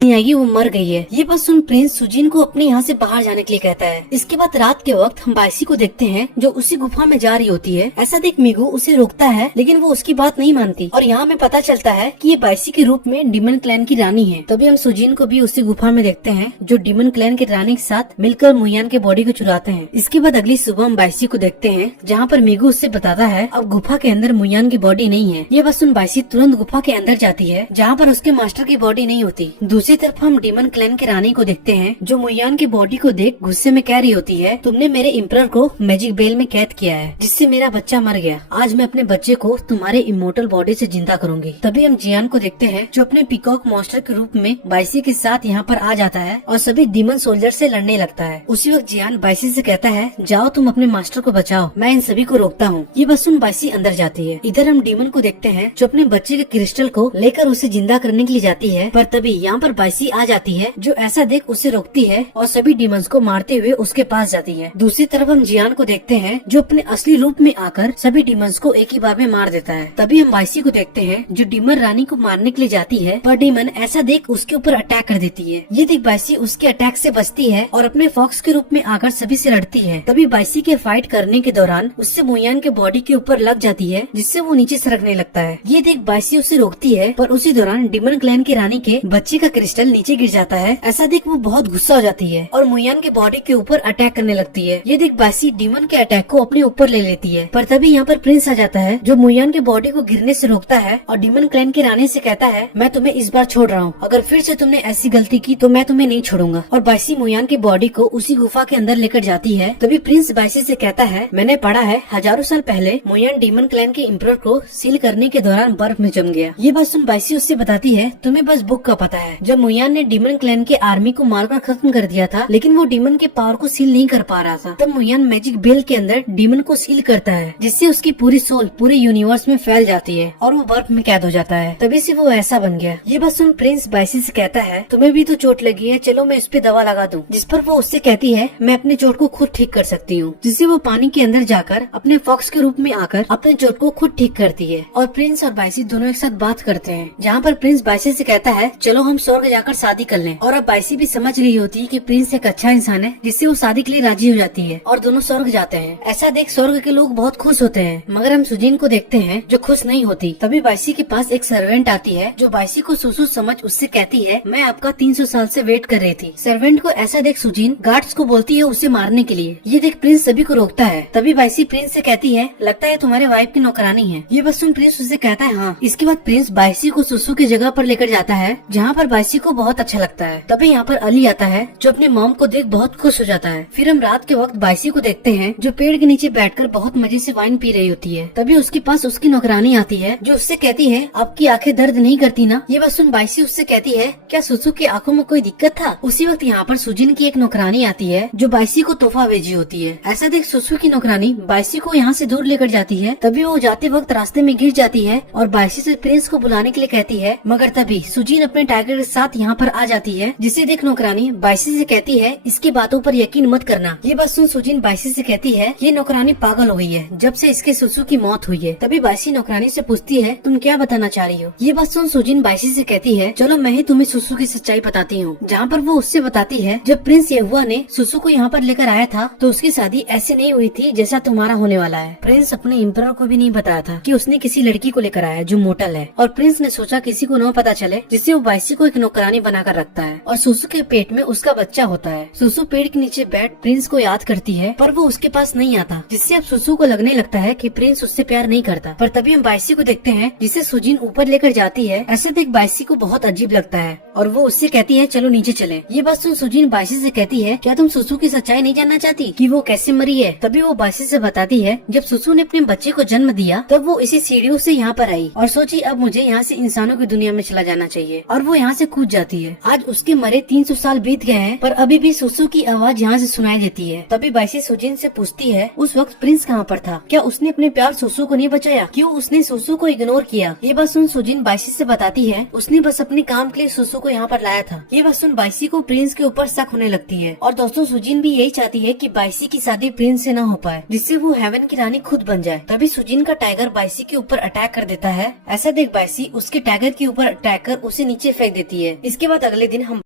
नहीं आएगी, वो मर गई है। ये बात सुन प्रिंस सुजीन को अपने यहाँ से बाहर जाने के लिए कहता है। इसके बाद रात के वक्त हम बाइसी को देखते हैं जो उसी गुफा में जा रही होती है। ऐसा देख मिगू उसे रोकता है लेकिन वो उसकी बात नहीं मानती और यहाँ हमें पता चलता है कि ये बाइसी के रूप में डीमन क्लैन की रानी है। तभी हम सुजीन को भी उसी गुफा में देखते हैं जो डीमन क्लैन की रानी के साथ मिलकर मुयान के बॉडी को चुराते हैं। इसके बाद अगली सुबह हम बाइसी को देखते हैं जहाँ पर मिगू उससे बताता है अब गुफा के अंदर मुयान की बॉडी नहीं है। ये बात सुन बाइसी तुरंत गुफा के अंदर जाती है जहाँ पर उसके मास्टर की बॉडी नहीं होती। दूसरी तरफ हम डीमन क्लैन की रानी को देखते हैं जो मुयान की बॉडी को देख गुस्से में कह रही होती है तुमने मेरे इम्परर को मैजिक बेल में कैद किया है जिससे मेरा बच्चा मर गया। आज मैं अपने बच्चे को तुम्हारे इमोर्टल बॉडी से जिंदा करूंगी। तभी हम जियान को देखते हैं जो अपने पीकॉक मॉन्स्टर के रूप में बाइसी के साथ यहाँ पर आ जाता है और सभी डीमन सोल्जर से लड़ने लगता है। उसी वक्त जियान बाइसी से कहता है जाओ तुम अपने मास्टर को बचाओ, मैं इन सभी को रोकता हूँ। ये बस सुन बाइसी अंदर जाती है। इधर हम डीमन को देखते हैं जो अपने बच्चे के क्रिस्टल को लेकर उसे जिंदा करने के लिए जाती है पर तभी यहाँ पर बाइसी आ जाती है जो ऐसा देख उसे रोकती है और सभी डीमंस को मारते हुए उसके पास जाती है। दूसरी तरफ हम जियान को देखते हैं जो अपने असली रूप में आकर सभी डीमंस को एक ही बार में मार देता है। तभी हम बाइसी को देखते हैं जो डीमन रानी को मारने के लिए जाती है पर डीमन ऐसा देख उसके ऊपर अटैक कर देती है। ये देख बाइसी उसके अटैक से बचती है और अपने फॉक्स के रूप में आकर सभी से लड़ती है। तभी बाइसी के फाइट करने के दौरान उससे मुयान के बॉडी के ऊपर लग जाती है जिससे वो नीचे सरकने लगता है। ये देख बाइसी उसे रोकती है पर उसी दौरान डीमन क्लैन की रानी के बच्चे का क्रिस्टल नीचे गिर जाता है। ऐसा देख वो बहुत गुस्सा हो जाती है और मुयान के बॉडी के ऊपर अटैक करने लगती है। ये देख बाइसी डीमन के अटैक को अपने ऊपर ले लेती है पर तभी यहाँ पर प्रिंस आ जाता है जो मुयान के बॉडी को गिरने से रोकता है और डीमन क्लैन की रानी से कहता है मैं तुम्हें इस बार छोड़ रहा हूँ, अगर फिर से तुमने ऐसी गलती की तो मैं तुम्हें नहीं छोड़ूंगा। और बाइसी मुयान की बॉडी को उसी गुफा के अंदर लेकर जाती है। तभी प्रिंस बाइसी से कहता है मैंने पढ़ा है हजारों साल पहले मुयान डीमन क्लैन के इम्परर को सील करने के दौरान बर्फ में जम गया। ये बात सुन बाइसी उससे बताती है तुम्हें बस बुक का पता है। जब मुयान ने डीमन क्लैन के आर्मी को मारकर खत्म कर दिया था लेकिन वो डीमन के पावर को सील नहीं कर पा रहा था, तब मुयान मैजिक बेल के अंदर डीमन को सील करता है जिससे उसकी पूरी सोल पूरे यूनिवर्स में फैल जाती है और वो बर्फ में कैद हो जाता है। तभी से वो ऐसा बन गया। ये बात सुन प्रिंस बाइसी से कहता है तुम्हें भी तो चोट लगी है, चलो मैं इस पे दवा लगा दूं। जिस पर वो उससे कहती है मैं अपने चोट को खुद ठीक कर सकती हूँ। जिससे वो पानी के अंदर जाकर अपने फॉक्स के रूप में आकर अपने चोट को खुद ठीक करती है और प्रिंस और बाइसी दोनों एक साथ बात करते हैं जहाँ पर प्रिंस बाइसी से कहता है चलो हम स्वर्ग जाकर शादी कर लें। और अब बाइसी भी समझ रही होती है कि प्रिंस एक अच्छा इंसान है जिससे वो शादी के लिए राजी हो जाती है और दोनों स्वर्ग जाते हैं। ऐसा देख स्वर्ग के लोग बहुत खुश होते हैं मगर हम सुजीन को देखते हैं जो खुश नहीं होती। तभी बाइसी के पास एक सर्वेंट आती है जो बाइसी को सुसु समझ उससे कहती है मैं आपका 300 साल से वेट कर रही थी। सर्वेंट को ऐसा देख सुजीन गार्ड्स को बोलती है उसे मारने के लिए। ये देख प्रिंस सभी को रोकता है। तभी बाइसी प्रिंस से कहती है लगता है तुम्हारे वाइफ की नौकरानी है। ये बस सुन प्रिंस उससे कहता है हाँ। इसके बाद प्रिंस बाइसी को सुसु की जगह पर लेकर जाता है जहाँ पर बाइसी को बहुत अच्छा लगता है। तभी यहाँ पर अली आता है जो अपने मॉम को देख बहुत खुश हो जाता है। फिर हम रात के वक्त बाइसी को देखते हैं जो पेड़ के नीचे बैठकर बहुत मजे से वाइन पी रही होती है। तभी उसके पास उसकी नौकरानी आती है जो उससे कहती है आपकी आंखें दर्द नहीं करती ना। ये बात सुन बाइसी उससे कहती है क्या सुसु की आंखों में कोई दिक्कत था। उसी वक्त यहाँ पर सुजिन की एक नौकरानी आती है जो बाइसी को तोहफा भेजी होती है। ऐसा देख सुसु की नौकरानी बाइसी को यहाँ से दूर लेकर जाती है। तभी वो जाते वक्त रास्ते में गिर जाती है और बाइसी से प्रिंस को बुलाने के लिए कहती है मगर तभी सुजीन अपने टाइगर के साथ यहाँ पर आ जाती है जिसे देख नौकरानी बाइसी से कहती है इसकी बातों पर यकीन मत करना। ये बात सुन सुजीन बाइसी से कहती है ये नौकरानी पागल हो गई है जब से इसके सुसु की मौत हुई है। तभी बाइसी नौकरानी से पूछती है तुम क्या बताना चाह रही हो। ये बात सुन सुजीन बाइसी से कहती है चलो मैं ही तुम्हें सुसु की सच्चाई बताती हूँ। जहाँ पर वो उससे बताती है जब प्रिंस यहुआ ने सुसु को यहाँ पर लेकर आया था तो उसकी शादी ऐसे नहीं हुई थी जैसा तुम्हारा होने वाला है। प्रिंस अपने इम्परर को भी नहीं बताया था कि उसने किसी लड़की को लेकर आया जो मोटल है और प्रिंस ने सोचा किसी को न पता चले जिससे वो बाइसी को एक नौकरानी बनाकर रखता है और सुसु के पेट में उसका बच्चा होता है। सुसु पेड़ के नीचे बैठ प्रिंस को याद करती है पर वो उसके पास नहीं आता जिससे अब सुसु को लगने लगता है कि प्रिंस उससे प्यार नहीं करता। पर तभी हम बाइसी को देखते हैं जिसे सुजीन ऊपर लेकर जाती है। ऐसे देख बाइसी को बहुत अजीब लगता है और वो उससे कहती है चलो नीचे चले। ये बात सुन सुजीन बाइसी से कहती है क्या तुम सुसु की सच्चाई नहीं जानना चाहती कि वो कैसे मरी है। तभी वो बाइसी से बताती है जब सुसु ने अपने बच्चे को जन्म दिया तब वो इसी सीढ़ियों से यहाँ पर आई और सोची अब मुझे यहाँ से इंसानों की दुनिया में चला जाना चाहिए और वो यहाँ से कूद जाती है। आज उसके मरे 300 साल बीत गए हैं पर अभी भी सुसु की आवाज यहाँ से सुनाई देती है। तभी बाइसी सुजीन से पूछती है उस वक्त प्रिंस कहाँ पर था, क्या उसने अपने प्यार सुसु को नहीं बचाया, क्यों उसने सुसु को इग्नोर किया। ये बात सुन सुजीन बाइसी से बताती है उसने बस अपने काम के लिए सुसु को यहाँ पर लाया था। ये बात सुन बाइसी को प्रिंस के ऊपर शक होने लगती है और दोस्तों सुजीन भी यही चाहती है कि बाइसी की शादी प्रिंस से न हो पाए जिससे वो हेवन की रानी खुद बन जाए। तभी सुजीन का टाइगर बाइसी के ऊपर अटैक कर देता है। ऐसा देख बाइसी उसके टाइगर के ऊपर अटैक कर उसे नीचे फेंक देती है है। इसके बाद अगले दिन हम